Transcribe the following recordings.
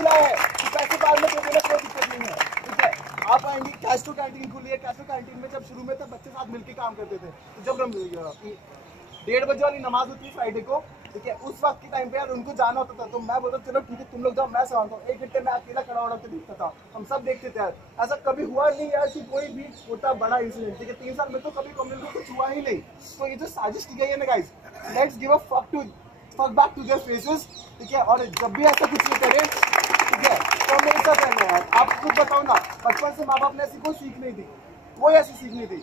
खिलाया है कि पैसे बाद में दे देना, कोई दिक्कत नहीं है, ठीक है। आप आएंगे, कैस्ट्रो कैंटीन खुली है, कैस्ट्रो कैंटीन में जब शुरू में तब बच्चे साथ मिलकर काम करते थे, तो जब 1:30 बजे वाली नमाज होती है फ्राइडे को, ठीक है, उस वक्त के टाइम पे यार उनको जाना होता था, तो मैं बोलता चलो ठीक है तुम लोग जाओ, मैं संभालता हूँ। 1 घंटे में अकेला खड़ा होकर देखता था, हम सब देखते थे यार। ऐसा कभी हुआ नहीं यार कि कोई भी छोटा बड़ा इंसिडेंट, ठीक है, 3 साल में तो कभी कम्युनिटी को कुछ हुआ ही नहीं। तो ये जो साजिश की गई है ना guys, let's give a fuck back to their faces, ठीक है। और जब भी ऐसा कुछ नहीं करें, ठीक है, तो मेरे साथ रहना है यार। आप खुद बताओ ना, बचपन से माँ बाप ने ऐसी कोई सीख नहीं दी, कोई ऐसी सीख नहीं दी।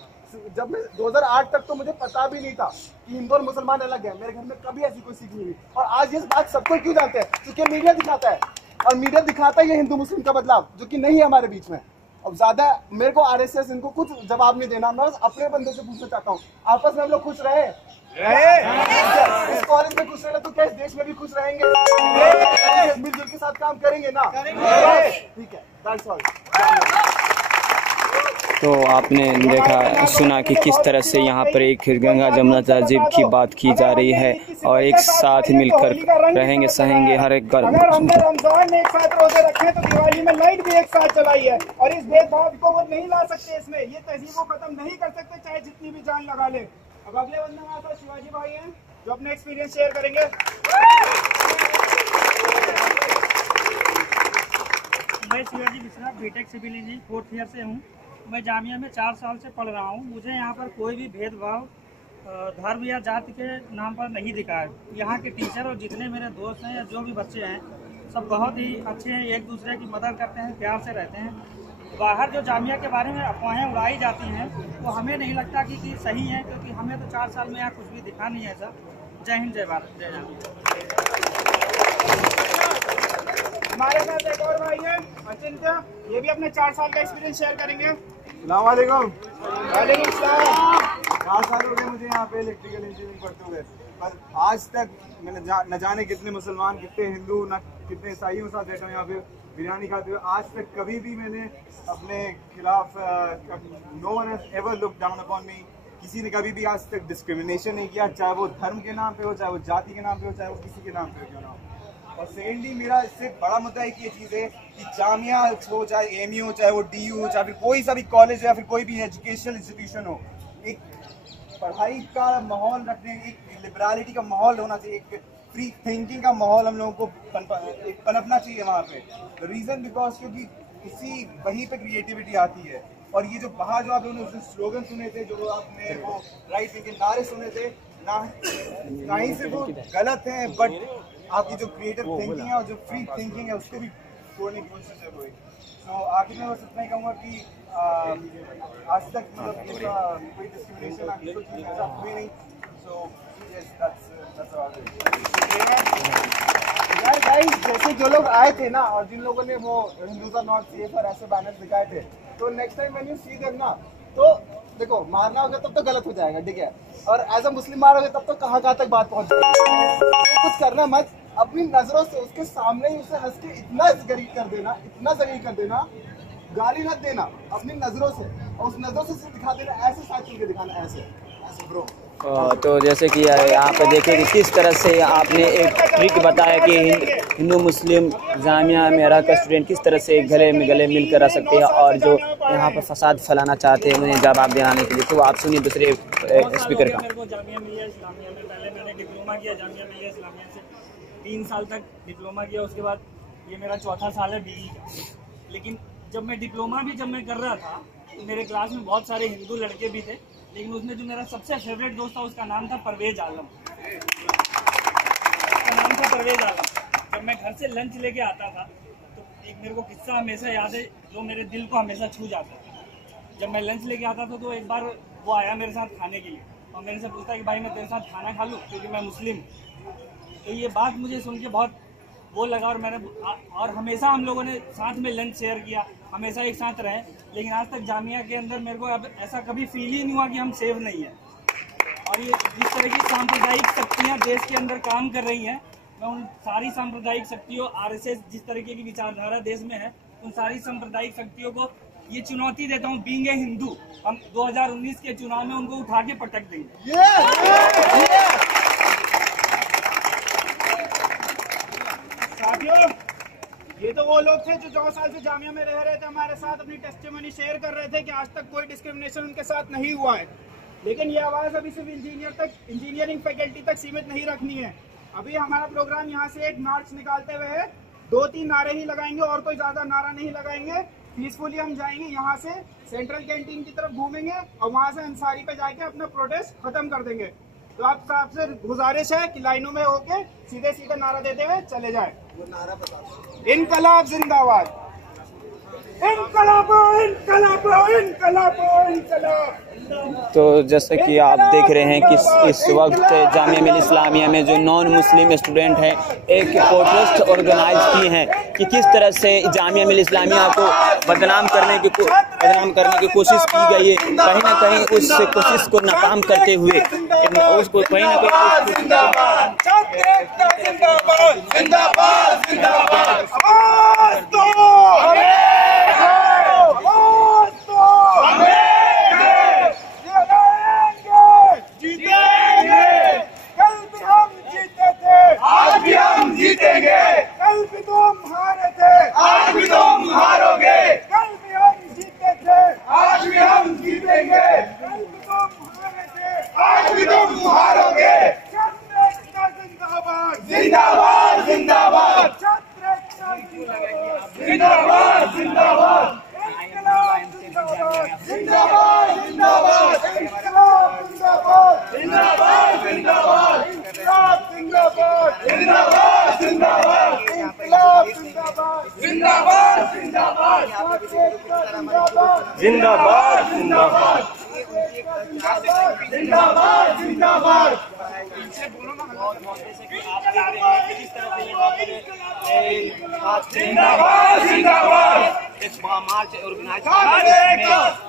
जब मैं 2008 तक तो मुझे पता भी नहीं था कि हिंदू और मुसलमान अलग है, मेरे घर में कभी ऐसी कोई सीख नहीं हुई। और आज ये बात सबको क्यों जानते हैं, क्योंकि मीडिया दिखाता है, और मीडिया दिखाता है ये हिंदू मुस्लिम का बदलाव, जो कि नहीं है हमारे बीच में। अब ज्यादा मेरे को आरएसएस इनको कुछ जवाब नहीं देना, मैं बस अपने बंदे से पूछना चाहता हूँ, आपस में हम लोग खुश रहे? इस कॉलेज में खुश रहे तो क्या इस देश में भी खुश रहेंगे? मिलजुल के साथ काम करेंगे ना? ठीक है, दैट्स ऑल। तो आपने देखा सुना कि किस तरह से यहाँ पर एक गंगा जमुना तहजीब की बात की जा रही है, और एक साथ मिलकर रहेंगे सहेंगे हर एक अगर हमने रमजान में एक साथ रोजे रखे तो दिवाली में लाइट भी एक साथ चलाई है, और इस भेदभाव को वो नहीं ला सकते, इसमें ये तहजीब को खत्म नहीं कर सकते चाहे जितनी भी जान लगा ले। अब अगले बंदे हमारे साथ शिवाजी भाई हैं जो अपने एक्सपीरियंस शेयर करेंगे। मैं Shivaji Mishra, BTech civil engineering 4th year से हूँ। मैं जामिया में 4 साल से पढ़ रहा हूँ। मुझे यहाँ पर कोई भी भेदभाव धर्म या जाति के नाम पर नहीं दिखा है। यहाँ के टीचर और जितने मेरे दोस्त हैं या जो भी बच्चे हैं सब बहुत ही अच्छे हैं, एक दूसरे की मदद करते हैं, प्यार से रहते हैं। बाहर जो जामिया के बारे में अफवाहें उड़ाई जाती हैं वो हमें नहीं लगता कि सही है, क्योंकि हमें तो 4 साल में यहाँ कुछ भी दिखा नहीं है ऐसा। जय हिंद, जय भारत, जय जामिया। हमारे साथ एक और भाई है अचिंत्य, ये भी अपने 4 साल का एक्सपीरियंस शेयर करेंगे। वालेकुम। वालेकुम सलाम। 4 साल हो गए मुझे यहाँ पे इलेक्ट्रिकल इंजीनियरिंग पढ़ते हुए, पर आज तक मैंने न जाने कितने मुसलमान, कितने हिंदू, न कितने ईसाइयों के साथ बैठा हूँ यहाँ पे बिरयानी खाते हुए। आज तक कभी भी मैंने अपने खिलाफ no one has ever looked down upon me. किसी ने कभी भी आज तक डिस्क्रिमिनेशन नहीं किया, चाहे वो धर्म के नाम पे हो, चाहे वो जाति के नाम पे हो, चाहे वो किसी के नाम पे हो क्यों ना हो। और सेकेंडली मेरा इससे बड़ा मुद्दा एक ये चीज़ है कि जामिया हो, चाहे एमयू हो, चाहे वो डीयू हो, चाहे फिर कोई सा भी कॉलेज या फिर कोई भी एजुकेशनल इंस्टीट्यूशन हो, एक पढ़ाई का माहौल रखने, एक लिबरलिटी का माहौल होना चाहिए, एक फ्री थिंकिंग का माहौल हम लोगों को पनपना चाहिए वहाँ पे। रीज़न बिकॉज क्योंकि इसी वहीं पे क्रिएटिविटी आती है। और ये जो बाहर जो आप लोगों ने उसने स्लोगन सुने थे, जो आपने वो राइट विंग के नारे सुने थे, ना ही सिर्फ वो गलत हैं, बट आपकी जो क्रिएटिव थिंकिंग है और जो फ्री थिंकिंग है उसको भी छोड़ने की कोशिश है कोई। तो आखिर में बस इतना ही कहूँगा कि आज तक मतलब कोई डिस्क्रिमिनेशन आगे कुछ ऐसा हुई नहीं। सो यार गाइस, जैसे जो लोग आए थे ना और जिन लोगों ने वो हिंदूज आर नॉट सेफ और ऐसे बैनर्स दिखाए थे, तो next time when you see them ना, तो देखो मारना होगा तब तो गलत हो जाएगा, ठीक है, और एज अ मुस्लिम मारोगे तब तो कहाँ तक बात पहुँच जाएगी। तो कुछ करना मत, अपनी नजरों से उसके सामने ही उसे हंस के इतना जलील कर देना, इतना जलील कर देना, गाली मत देना, अपनी नजरों से, और उस नजरों से दिखा देना, ऐसे साथ चल के दिखाना, ऐसे ब्रो। तो जैसे कि यहाँ पे देखिए कि किस तरह से आपने एक ट्रिक बताया कि हिंदू मुस्लिम जामिया में रह कर स्टूडेंट किस तरह से गले मिलकर रह सकते हैं, और जो यहाँ पर फसाद फैलाना चाहते हैं उन्हें जवाब दिलाने के लिए। तो आप सुनिए दूसरे स्पीकर का। मेरे को जामिया मिलिया इस्लामिया में पहले मैंने डिप्लोमा किया, जामिया मिलिया इस्लामिया से 3 साल तक डिप्लोमा किया। उसके बाद ये मेरा 4था साल है BE का। लेकिन जब मैं डिप्लोमा भी जब मैं कर रहा था, मेरे क्लास में बहुत सारे हिंदू लड़के भी थे, लेकिन उसमें जो मेरा सबसे फेवरेट दोस्त था उसका नाम था परवेज आलम। जब मैं घर से लंच लेके आता था तो एक मेरे को किस्सा हमेशा याद है जो मेरे दिल को हमेशा छू जाता था। जब मैं लंच लेके आता था तो एक बार वो आया मेरे साथ खाने के लिए और मेरे से पूछता कि भाई मैं तेरे साथ खाना खा लूँ क्योंकि मैं मुस्लिम हूँ। तो ये बात मुझे सुन के बहुत वो लगा, और हमेशा हम लोगों ने साथ में लंच शेयर किया, हमेशा एक साथ रहे। लेकिन आज तक जामिया के अंदर मेरे को अब ऐसा कभी फील ही नहीं हुआ कि हम सेफ नहीं है। और ये जिस तरह की सांप्रदायिक शक्तियाँ देश के अंदर काम कर रही हैं, मैं उन सारी सांप्रदायिक शक्तियों, RSS जिस तरीके की विचारधारा देश में है, उन सारी सांप्रदायिक शक्तियों को ये चुनौती देता हूँ, बीइंग ए हिंदू, हम 2019 के चुनाव में उनको उठा के पटक देंगे। साथियों, ये तो वो लोग थे जो 4 साल से जामिया में रह रहे थे, हमारे साथ अपनी टेस्टिमनी शेयर कर रहे थे कि आज तक कोई डिस्क्रिमिनेशन उनके साथ नहीं हुआ है। लेकिन ये आवाज़ अभी सिर्फ इंजीनियरिंग फैकल्टी तक सीमित नहीं रखनी है। अभी हमारा प्रोग्राम यहाँ से एक मार्च निकालते हुए है, 2-3 नारे ही लगाएंगे और कोई ज़्यादा नारा नहीं लगाएंगे। पीसफुली हम जाएंगे, यहाँ से सेंट्रल कैंटीन की तरफ घूमेंगे और वहाँ से अंसारी पे जाके अपना प्रोटेस्ट खत्म कर देंगे। तो आप सबसे गुजारिश है कि लाइनों में होके सीधे सीधे नारा देते हुए चले जाए। वो नारा बता। इनकलाब जिंदाबाद, इनकलाब इनकलाब इनकलाब इनकलाब। तो जैसे कि आप देख रहे हैं कि इस वक्त जामिया मिल्लत इस्लामिया में जो नॉन मुस्लिम स्टूडेंट हैं एक प्रोटेस्ट ऑर्गेनाइज की हैं कि किस तरह से जामिया मिल्लत इस्लामिया को बदनाम करने की कोशिश की गई है। कहीं ना कहीं उस कोशिश को नाकाम करते हुए उसको कहीं ना जीतेंगे, कल भी तुम हारे थे, आज भी तुम हारोगे, कल भी हम जीते थे, आज भी हम जीतेंगे, कल भी तुम हारे थे, आज भी तुम हारोगे। छात्र एकता जिंदाबाद, जिंदाबाद जिंदाबाद, छात्र एकता जिंदाबाद, जिंदाबाद इनकलाब जिंदाबाद, जिंदाबाद जिंदाबाद, इनकलाब जिंदाबाद, जिंदाबाद जिंदाबाद, इनकलाब जिंदाबाद, जिंदाबाद जिंदाबाद, इनकलाब जिंदाबाद, जिंदाबाद जिंदाबाद, जिंदाबाद जिंदाबाद, जिंदाबाद जिंदाबाद। जिंदाबाद जिंदाबाद इस मार्च ऑर्गेनाइज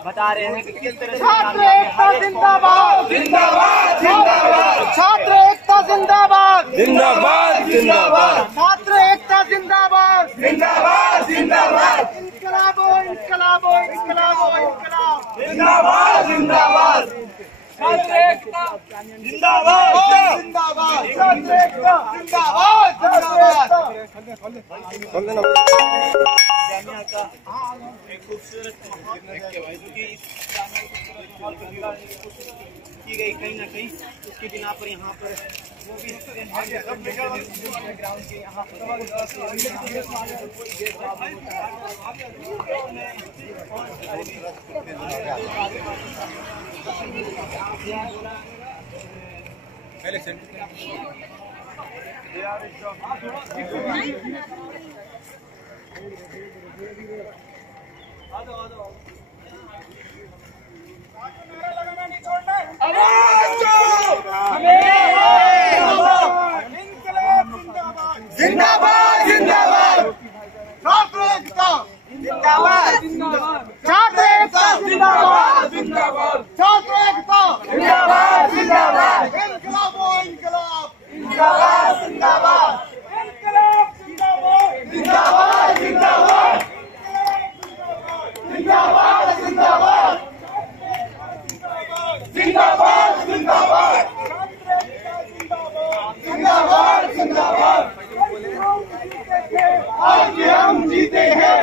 बता रहे हैं कि किस तरह से छात्र एकता जिंदाबाद, जिंदाबाद जिंदाबाद, छात्र एकता जिंदाबाद, जिंदाबाद जिंदाबाद, छात्र एकता जिंदाबाद, जिंदाबाद जिंदाबाद, इनकलाबो इनकलाबो इनकलाबो इनकलाब, जिंदाबाद जिंदाबाद, छात्र एकता जिंदाबाद, जिंदाबाद, छात्र एकता जिंदाबाद, जामिया का एक खूबसूरत जो कि इस माहौल को बिगाड़ने की कोशिश की गई कहीं ना कहीं, उसकी बिना पर यहाँ पर जो भी स्टूडेंट हैं ग्राउंड के यहाँ जिंदाबाद जिंदाबाद, छात्र एकता जिंदाबाद, छात्र एकता जिंदाबाद, छात्र एकता जिंदाबाद, इनकलाबो इनकलाब, जिंदाबाद जिंदाबाद, इनकलाब जिंदाबाद, जिंदाबाद जिंदाबाद, जिंदाबाद जिंदाबाद, जिंदाबाद जिंदाबाद, जिंदाबाद जिंदाबाद। आज भी हम जीते हैं,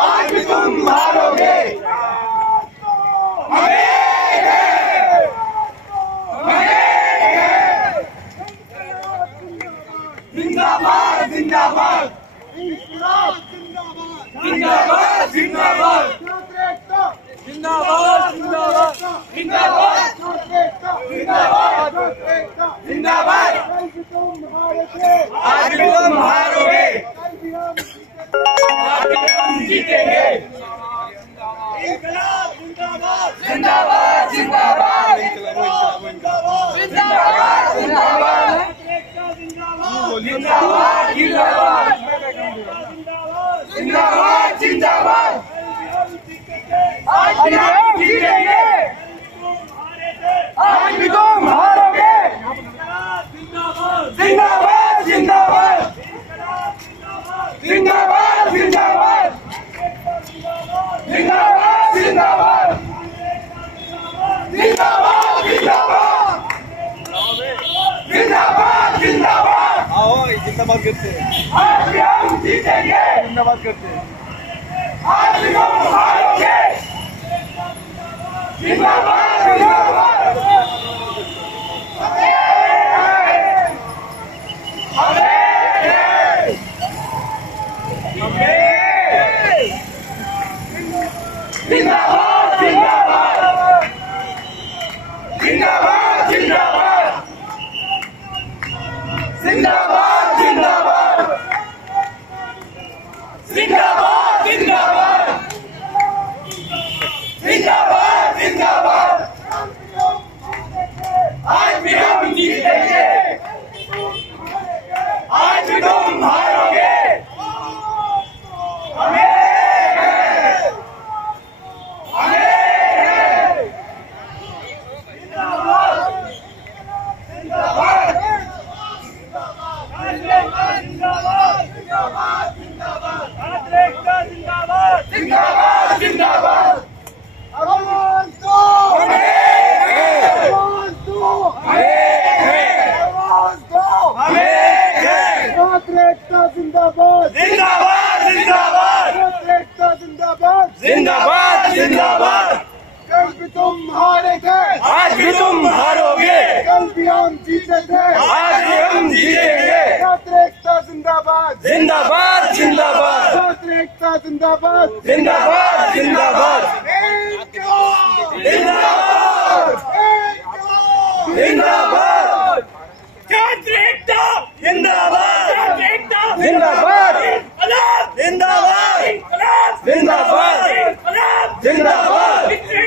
आज भी तुम हारोगे। जिंदाबाद जिंदाबाद, जिंदाबाद जिंदाबाद, जिंदाबाद जिंदाबाद, जिंदाबाद जिंदाबाद, जिंदाबाद। आज भी तुम हारोगे, आज भी हम जीतेंगे। इनकलाब जिंदाबाद, जिंदाबाद जिंदाबाद, जिंदाबाद जिंदाबाद, जिंदाबाद जिंदाबाद, जिंदाबाद जिंदाबाद। आज भी हम जीतेंगे, आज भी तुम हारोगे। जिंदाबाद जिंदाबाद, करते हैं, जिंदाबाद करते हैं। जिंदाबाद जिंदाबाद। कल भी तुम हारे थे, आज भी तुम हारोगे, कल भी हम जीते थे, आज भी हम जीतेंगे। छात्र एकता जिंदाबाद, जिंदाबाद जिंदाबाद छात्र एकता जिंदाबाद, जिंदाबाद जिंदाबाद जिंदाबाद जिंदाबाद। छात्र एकता जिंदाबाद, छात्र एकता जिंदाबाद, जिंदाबाद जिंदाबाद जिंदाबाद।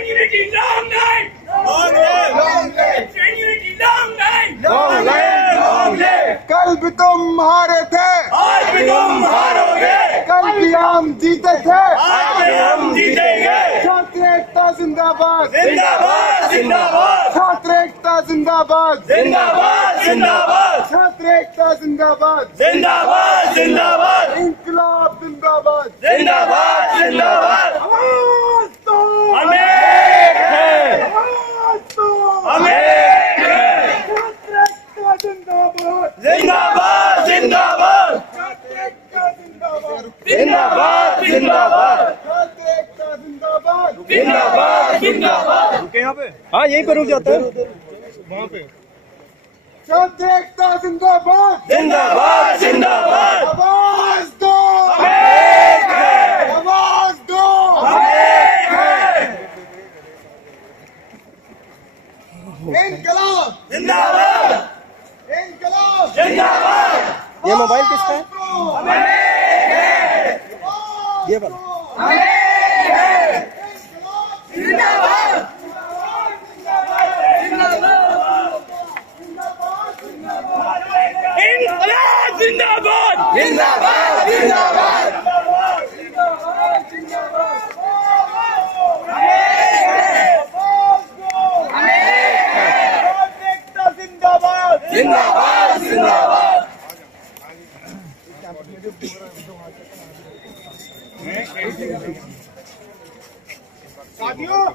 Unity long life, long life, long life, unity long life, long life, long life। कल भी तुम हारे थे, आज भी तुम हारोगे, कल भी हम जीते थे, आज भी हम जीतेंगे। छात्र एकता जिंदाबाद, जिंदाबाद जिंदाबाद छात्र एकता जिंदाबाद, जिंदाबाद जिंदाबाद छात्र एकता जिंदाबाद, जिंदाबाद जिंदाबाद इंकलाब जिंदाबाद, जिंदाबाद जिंदाबाद। आवाज दो, हम एक हैं, आवाज दो, हम एक हैं। छात्र एकता जिंदाबाद, जिंदाबाद जिंदाबाद छात्र एकता जिंदाबाद, जिंदाबाद जिंदाबाद छात्र एकता जिंदाबाद, जिंदाबाद जिंदाबाद। रुके यहाँ पे। हाँ यहीं पर रुक जाता है। छात्र एकता जिंदाबाद, जिंदाबाद जिंदाबाद आवाज दो, हम एक हैं, आवाज दो, हम एक हैं। इंकलाब जिंदाबाद इंकलाब जिंदाबाद। ये मोबाइल किसका है? ये वाला इंकलाब जिंदाबाद, जिंदाबाद जिंदाबाद जिंदाबाद जिंदाबाद। साथियों,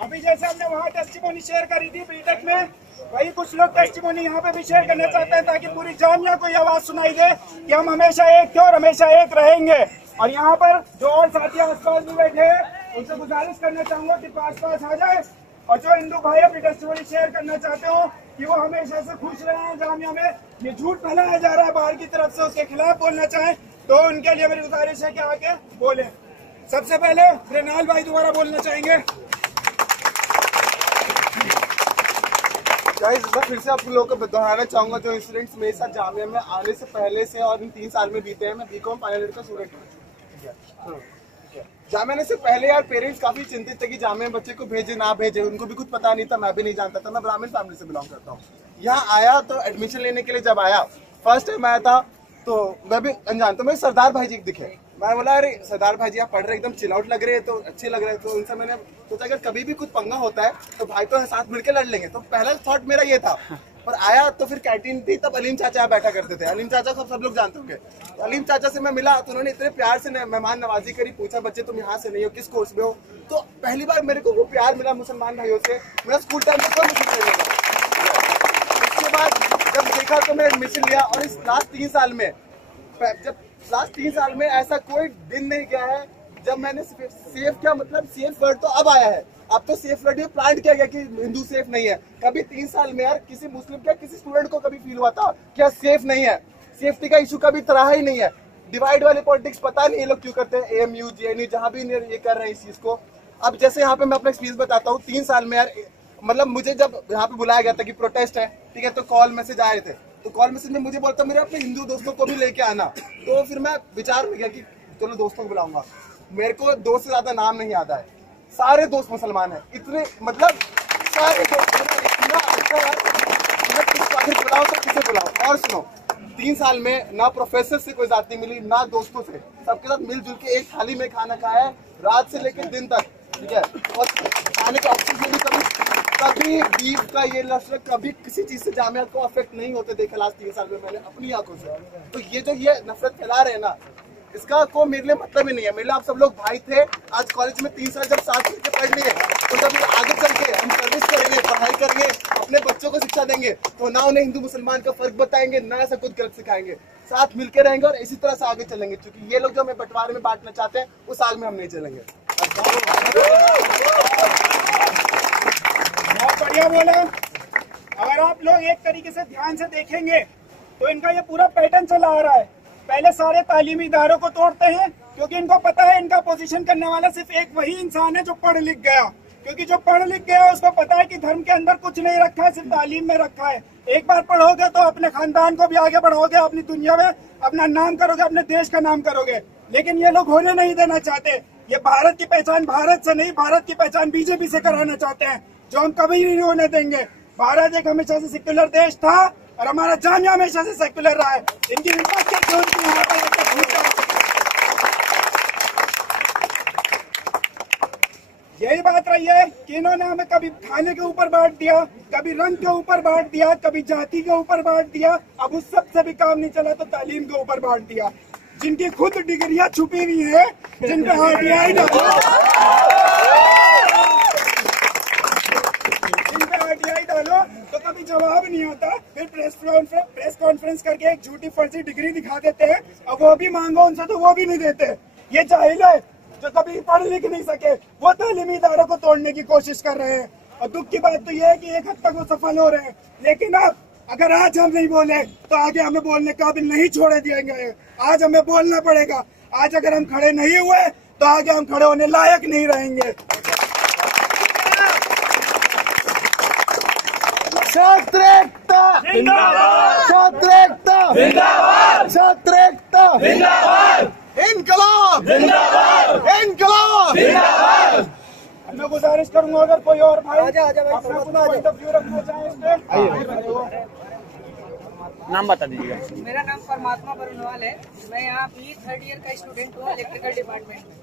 अभी जैसे हमने वहाँ टेस्टिमोनी शेयर करी थी बीटेक में, वही कुछ लोग टेस्टिमोनी यहाँ पे भी शेयर करना चाहते हैं ताकि पूरी जामिया को ये आवाज सुनाई दे कि हम हमेशा एक थे और हमेशा एक रहेंगे। और यहाँ पर जो और साथी आसपास भी बैठे हैं उनसे गुजारिश करना चाहूंगा कि पास आ जाए, और जो हिंदू भाई अपनी टेस्टिमोनी शेयर करना चाहते हो कि वो हमेशा से खुश रहे हैं जामिया में, ये झूठ फैलाया जा रहा है बाहर की तरफ से, उसके खिलाफ बोलना चाहें तो उनके लिए मेरी गुजारिश है कि आके बोले। सबसे पहले रेनाल भाई दोबारा बोलना चाहेंगे। गाइस, मैं फिर से आप लोगों को दोहराना चाहूंगा जो इंसिडेंट्स मेरे साथ जामिया में आने से पहले से और इन 3 साल में बीते हैं। मैं बीकॉम फाइनल ईयर का स्टूडेंट हूँ। जामिया आने से पहले यार पेरेंट्स काफी चिंतित थे कि जामिया में बच्चे को भेजे ना भेजे, उनको भी कुछ पता नहीं था, मैं भी नहीं जानता था। मैं ब्राह्मण फैमिली से बिलोंग करता हूँ। यहाँ आया तो एडमिशन लेने के लिए जब आया, फर्स्ट टाइम आया था तो मैं भी अनजान, तो मेरे सरदार भाई जी दिखे। मैं बोला अरे सरदार भाई जी आप पढ़ रहे एकदम चिल आउट लग रहे हैं, तो अच्छे लग रहे हैं। तो उनसे मैंने सोचा अगर कभी भी कुछ पंगा होता है तो भाई तो साथ मिलकर लड़ लेंगे। तो पहला थॉट मेरा ये था। और आया तो फिर कैंटीन थी, तब अलीम चाचा बैठा करते थे। अलीम चाचा को सब लोग जानते होंगे। तो अलीम चाचा से मैं मिला तो उन्होंने इतने प्यार से मेहमान नवाजी करी, पूछा बच्चे तुम यहाँ से नहीं हो, किस कोर्स में हो। तो पहली बार मेरे को वो प्यार मिला मुसलमान भाइयों से, मेरा स्कूल टाइम में कोई मुझे नहीं मिला। उसके बाद जब देखा तो मैं एडमिशन लिया, और इस लास्ट 3 साल में ऐसा कोई दिन नहीं गया है जब मैंने सेफ, क्या मतलब सेफ वर्ड तो अब आया है, अब तो सेफ वर्ड प्लांट किया गया कि हिंदू सेफ नहीं है। कभी 3 साल में यार किसी मुस्लिम क्या किसी स्टूडेंट को कभी फील हुआ था क्या सेफ नहीं है? सेफ्टी का इशू कभी तरह ही नहीं है। डिवाइड वाले पॉलिटिक्स पता नहीं ये लोग क्यों करते हैं, AMU JNU जहाँ भी ये कर रहे हैं इस चीज को। अब जैसे यहाँ पे मैं अपना एक्सपीरियंस बताता हूँ, 3 साल में यार मतलब मुझे जब यहाँ पे बुलाया गया था कि प्रोटेस्ट है, ठीक है, तो कॉल मैसेज आए थे, तो कॉल मैसेज में मुझे बोलता मेरे अपने हिंदू दोस्तों को भी लेके आना। तो फिर मैं विचार हो गया कि चलो दोस्तों को बुलाऊंगा। मेरे को दोस्त से ज्यादा नाम नहीं आता है, सारे दोस्त मुसलमान हैं, इतने मतलब सारे दोस्त इतना अच्छा यार, बुलाओ तो किसे बुलाओ। और सुनो, 3 साल में ना प्रोफेसर से कोई जाति मिली ना दोस्तों से, सबके साथ मिलजुल के एक थाली में खाना खाया है रात से लेकर दिन तक, ठीक है। और खाने के ऑप्शन में भी कभी बीफ का ये लफ्ज कभी किसी चीज से जामिया को अफेक्ट नहीं होते देखे लास्ट 3 साल में मैंने अपनी आंखों से। तो ये जो ये नफरत फैला रहे हैं ना, इसका को मेरे लिए मतलब ही नहीं है। मेरे लिए आप सब लोग भाई थे, आज कॉलेज में 3 साल जब साथ मिलकर पढ़ लिए, तो जब आगे चल के हम सर्विस करेंगे, पढ़ाई करेंगे, अपने बच्चों को शिक्षा देंगे, तो ना उन्हें हिंदू मुसलमान का फर्क बताएंगे, ना ऐसा कुछ गलत सिखाएंगे, साथ मिलकर रहेंगे और इसी तरह से आगे चलेंगे। क्योंकि ये लोग जो हमें बंटवारे में बांटना चाहते हैं उस आग में हम नहीं चलेंगे। बहुत बढ़िया बोला। अगर आप लोग एक तरीके से ध्यान से देखेंगे तो इनका ये पूरा पैटर्न चला आ रहा है। पहले सारे तालीमी इदारों को तोड़ते हैं क्योंकि इनको पता है इनका पोजीशन करने वाला सिर्फ एक वही इंसान है जो पढ़ लिख गया, क्योंकि जो पढ़ लिख गया उसको पता है कि धर्म के अंदर कुछ नहीं रखा है, सिर्फ तालीम में रखा है। एक बार पढ़ोगे तो अपने खानदान को भी आगे बढ़ाओगे, अपनी दुनिया में अपना नाम करोगे, अपने देश का नाम करोगे। लेकिन ये लोग होने नहीं देना चाहते। ये भारत की पहचान भारत से नहीं, भारत की पहचान बीजेपी से कराना चाहते हैं, जो हम कभी नहीं होने देंगे। भारत एक हमेशा से सेक्युलर देश था और हमारा जामिया हमेशा से सेक्युलर रहा है। इनकी यही बात रही है कि इन्होंने हमें कभी खाने के ऊपर बांट दिया, कभी रंग के ऊपर बांट दिया, कभी जाति के ऊपर बांट दिया। अब उस सब से भी काम नहीं चला तो तालीम के ऊपर बांट दिया। जिनकी खुद डिग्रियां छुपी हुई है, जिनका RTI डालो तो कभी जवाब नहीं आता, फिर प्रेस कॉन्फ्रेंस करके एक झूठी फर्जी डिग्री दिखा देते हैं और वो भी मांगो उनसे तो वो भी नहीं देते। ये जाहिल है जो कभी पढ़ लिख नहीं सके, वो तालीमी इदारों को तोड़ने की कोशिश कर रहे हैं। और दुख की बात तो ये है कि एक हद तक वो सफल हो रहे हैं। लेकिन अब अगर आज हम नहीं बोले तो आगे हमें बोलने काबिल नहीं छोड़े दिएंगे। आज हमें बोलना पड़ेगा। आज अगर हम खड़े नहीं हुए तो आगे हम खड़े होने लायक नहीं रहेंगे। छात्र एकता जिंदाबाद, छात्र एकता जिंदाबाद, छात्र एकता जिंदाबाद, इनकलाब जिंदाबाद, इनकलाब जिंदाबाद। मैं गुजारिश करूंगा अगर कोई और भाई अपना पॉइंट ऑफ व्यू रखना चाहे। नाम बता दीजिएगा। मेरा नाम परमात्मा बरुनवाल है। मैं यहाँ BE 3rd ईयर का स्टूडेंट हूँ, इलेक्ट्रिकल डिपार्टमेंट में।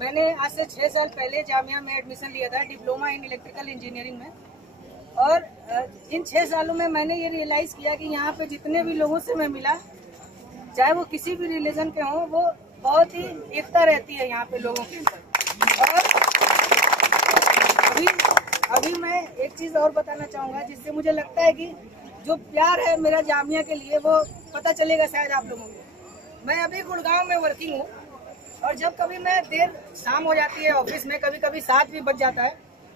मैंने आज से 6 साल पहले जामिया में एडमिशन लिया था, डिप्लोमा इन इलेक्ट्रिकल इंजीनियरिंग में। और इन 6 सालों में मैंने ये रियलाइज किया कि यहाँ पे जितने भी लोगों से मैं मिला, चाहे वो किसी भी रिलीजन के हों, वो बहुत ही एकता रहती है यहाँ पे लोगों के अंदर। और अभी मैं एक चीज और बताना चाहूंगा जिससे मुझे लगता है कि जो प्यार है मेरा जामिया के लिए वो पता चलेगा शायद आप लोगों को। मैं अभी गुड़गांव में वर्किंग हूँ और जब कभी मैं देर शाम हो जाती है ऑफिस में, कभी कभी 7 भी बज जाता है,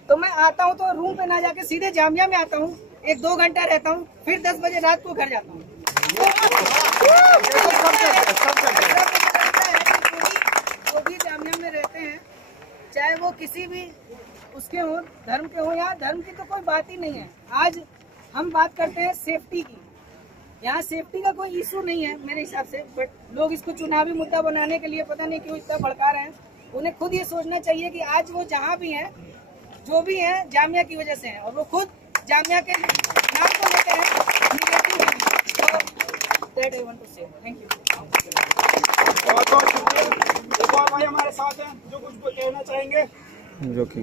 तो मैं आता हूँ तो रूम पे ना जाके सीधे जामिया में आता हूँ, 1-2 घंटा रहता हूँ, फिर 10 बजे रात को घर जाता हूँ। जो भी जामिया में रहते हैं, चाहे वो किसी भी उसके हो, धर्म के हो, यहाँ धर्म की तो कोई बात ही नहीं है। आज हम बात करते हैं सेफ्टी की। यहाँ सेफ्टी का कोई इशू नहीं है मेरे हिसाब से, बट लोग इसको चुनावी मुद्दा बनाने के लिए पता नहीं क्यों इतना भड़का रहे हैं। उन्हें खुद ये सोचना चाहिए कि आज वो जहाँ भी हैं, जो भी हैं, जामिया की वजह से हैं और वो खुद जामिया के नाम को लेते हैं। दैट आई वांट टू से। Thank you. बहुत बहुत शुक्रिया। एक और भाई हमारे साथ हैं जो कुछ कहना चाहेंगे। जो कि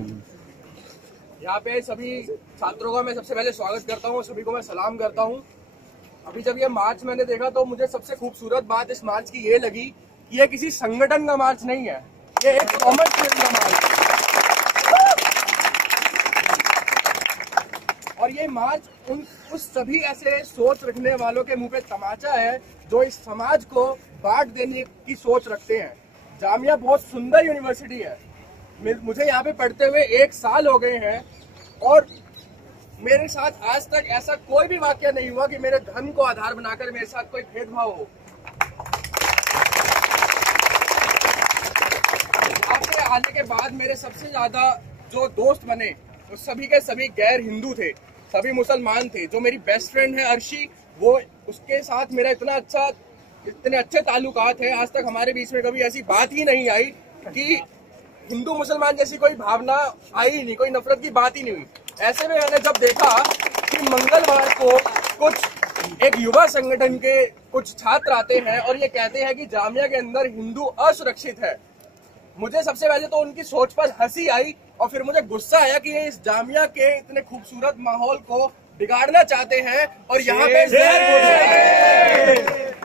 यहाँ पे सभी छात्रों का मैं सबसे पहले स्वागत करता हूँ, सभी को मैं सलाम करता हूँ। अभी जब ये मार्च मैंने देखा तो मुझे सबसे खूबसूरत बात इस मार्च की ये लगी कि ये किसी संगठन का मार्च नहीं है, ये एक कॉमन मैन का मार्च है। और और ये मार्च उस सभी ऐसे सोच रखने वालों के मुंह पे तमाचा है जो इस समाज को बांट देने की सोच रखते हैं। जामिया बहुत सुंदर यूनिवर्सिटी है, मुझे यहाँ पे पढ़ते हुए 1 साल हो गए हैं और मेरे साथ आज तक ऐसा कोई भी वाकया नहीं हुआ कि मेरे धर्म को आधार बनाकर मेरे साथ कोई भेदभाव हो। आपके आने के बाद मेरे सबसे ज्यादा जो दोस्त बने वो सभी के सभी गैर हिंदू थे, सभी मुसलमान थे। जो मेरी बेस्ट फ्रेंड है अर्शी, वो उसके साथ मेरा इतने अच्छे ताल्लुकात है। आज तक हमारे बीच में कभी ऐसी बात ही नहीं आई कि हिंदू मुसलमान जैसी कोई भावना आई नहीं, कोई नफरत की बात ही नहीं हुई। ऐसे में मैंने जब देखा कि मंगलवार को कुछ एक युवा संगठन के कुछ छात्र आते हैं और ये कहते हैं कि जामिया के अंदर हिंदू असुरक्षित है, मुझे सबसे पहले तो उनकी सोच पर हंसी आई और फिर मुझे गुस्सा आया कि ये इस जामिया के इतने खूबसूरत माहौल को बिगाड़ना चाहते हैं और यहाँ पे जहर घोल रहे हैं।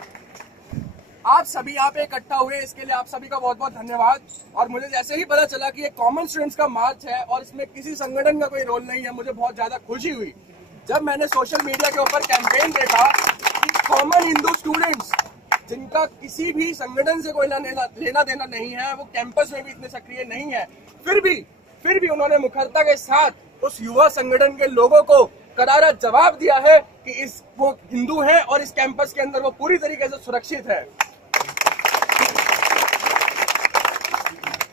आप सभी यहाँ पे इकट्ठा हुए, इसके लिए आप सभी का बहुत बहुत धन्यवाद। और मुझे जैसे ही पता चला कि ये कॉमन स्टूडेंट्स का मार्च है और इसमें किसी संगठन का कोई रोल नहीं है, मुझे बहुत ज्यादा खुशी हुई। जब मैंने सोशल मीडिया के ऊपर कैंपेन देखा कि कॉमन हिंदू स्टूडेंट्स जिनका किसी भी संगठन से कोई लेना देना नहीं है, वो कैंपस में भी इतने सक्रिय नहीं है, फिर भी उन्होंने मुखरता के साथ उस युवा संगठन के लोगों को करारा जवाब दिया है कि वो हिंदू हैं और इस कैंपस के अंदर वो पूरी तरीके से सुरक्षित है।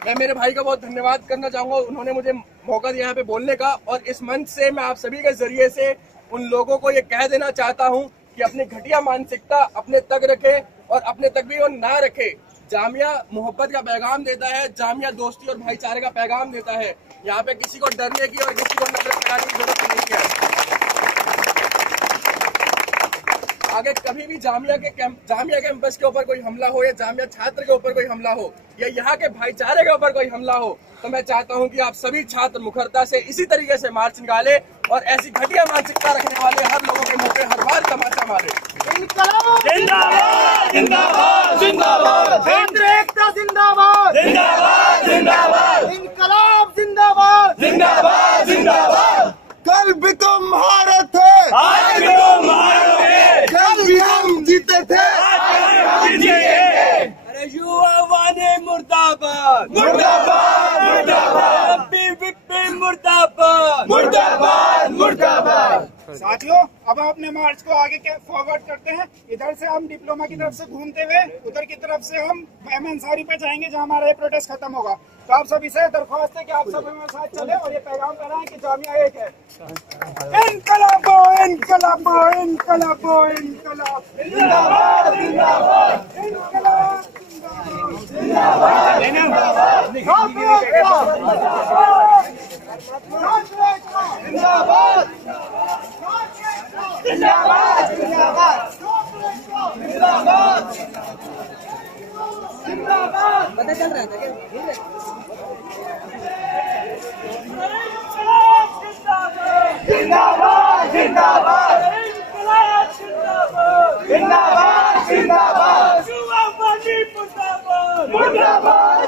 मैं मेरे भाई का बहुत धन्यवाद करना चाहूंगा, उन्होंने मुझे मौका दिया यहाँ पे बोलने का। और इस मंच से मैं आप सभी के जरिए से उन लोगों को ये कह देना चाहता हूँ कि अपनी घटिया मानसिकता अपने तक रखे और अपने तक भी वो ना रखे। जामिया मोहब्बत का पैगाम देता है, जामिया दोस्ती और भाईचारे का पैगाम देता है। यहाँ पे किसी को डरने की और किसी को नफरत कराने की जरूरत नहीं है। आगे कभी भी जामिया कैंपस के ऊपर कोई हमला हो या जामिया छात्र के ऊपर कोई हमला हो या यहाँ के भाईचारे के ऊपर कोई हमला हो, तो मैं चाहता हूँ कि आप सभी छात्र मुखरता से इसी तरीके से मार्च निकाले और ऐसी घटिया मानसिकता रखने वाले हर लोगों के मुंह पे हर बार तमाचा मारे। जिंदाबाद जिंदाबाद जिंदाबाद, केंद्र एकता जिंदाबाद जिंदाबाद जिंदाबाद, इनकलाब जिंदाबाद जिंदाबाद जिंदाबाद। कल भी तुम हारे थे, आज भी तुम हारोगे, कल भी हम जीते थे, आज भी जीतेंगे। अरे युवा वाने मुर्दाबाद मुर्दाबाद मुर्दाबाद, मुर्दाबाद मुर्दाबाद मुर्दाबाद। साथियों, अब हम अपने मार्च को आगे फॉरवर्ड करते हैं। इधर से हम डिप्लोमा की तरफ से घूमते हुए उधर की तरफ से हम एम अंसारी पे जाएंगे जहां हमारा ये प्रोटेस्ट खत्म होगा। तो आप सभी से दरख्वास्त है कि आप सब हमारे साथ चले और ये पैगाम फैलाएं कि जामिया एक है। इनकलाबो इनकलाबो इनकलाबो इनकलाब, जिंदाबाद जिंदाबाद, इनकलाब पता चल रहा था क्या? जिंदाबाद जिंदाबाद, जिंदाबाद जिंदाबाद, मुर्दाबाद